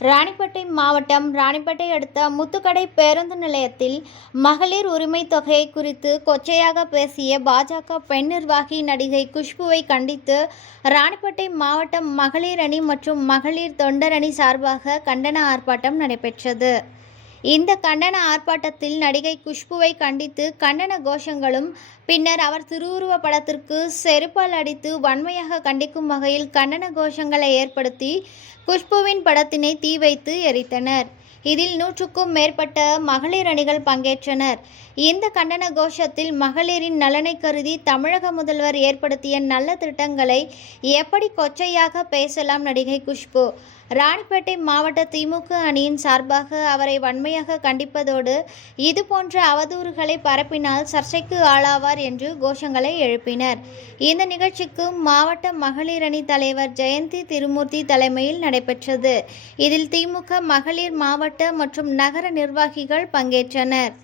ராணிப்பேட்டை மாவட்டம் ராணிப்பேட்டை அடுத்த முத்துக்கடை பேருந்து நிலையத்தில் மகளிர் உரிமை தொகையை குறித்து கொச்சையாக பேசிய பாஜக பெண் நிர்வாகி நடிகை குஷ்புவை கண்டித்து ராணிப்பேட்டை மாவட்டம் மகளிர் அணி மற்றும் மகளிர் தொண்டர் அணி சார்பாக கண்டன ஆர்ப்பாட்டம் நடைபெற்றது. இந்த கண்டன ஆர்ப்பாட்டத்தில் நடிகை குஷ்புவை கண்டித்து கண்டன கோஷங்களும் பின்னர் அவர் திருவுருவ படத்திற்கு செருப்பால் அடித்து வன்மையாக கண்டிக்கும் வகையில் கண்டன கோஷங்களை ஏற்படுத்தி குஷ்புவின் படத்தினை தீ வைத்து எரித்தனர். இதில் நூற்றுக்கும் மேற்பட்ட மகளிர் அணிகள் பங்கேற்றனர். இந்த கண்டன கோஷத்தில் மகளிரின் நலனை கருதி தமிழக முதல்வர் ஏற்படுத்திய நல்ல திட்டங்களை எப்படி கொச்சையாக பேசலாம் நடிகை குஷ்பு? ராணிப்பேட்டை மாவட்ட திமுக அணியின் சார்பாக அவரை வன்மையாக கண்டிப்பதோடு இதுபோன்ற அவதூறுகளை பரப்பினால் சர்ச்சைக்கு ஆளாவார் என்று கோஷங்களை எழுப்பினர். இந்த நிகழ்ச்சிக்கு மாவட்ட மகளிர் அணி தலைவர் ஜெயந்தி திருமூர்த்தி தலைமையில் நடைபெற்றது. இதில் திமுக மகளிர் மாவட்ட மற்றும் நகர நிர்வாகிகள் பங்கேற்றனர்.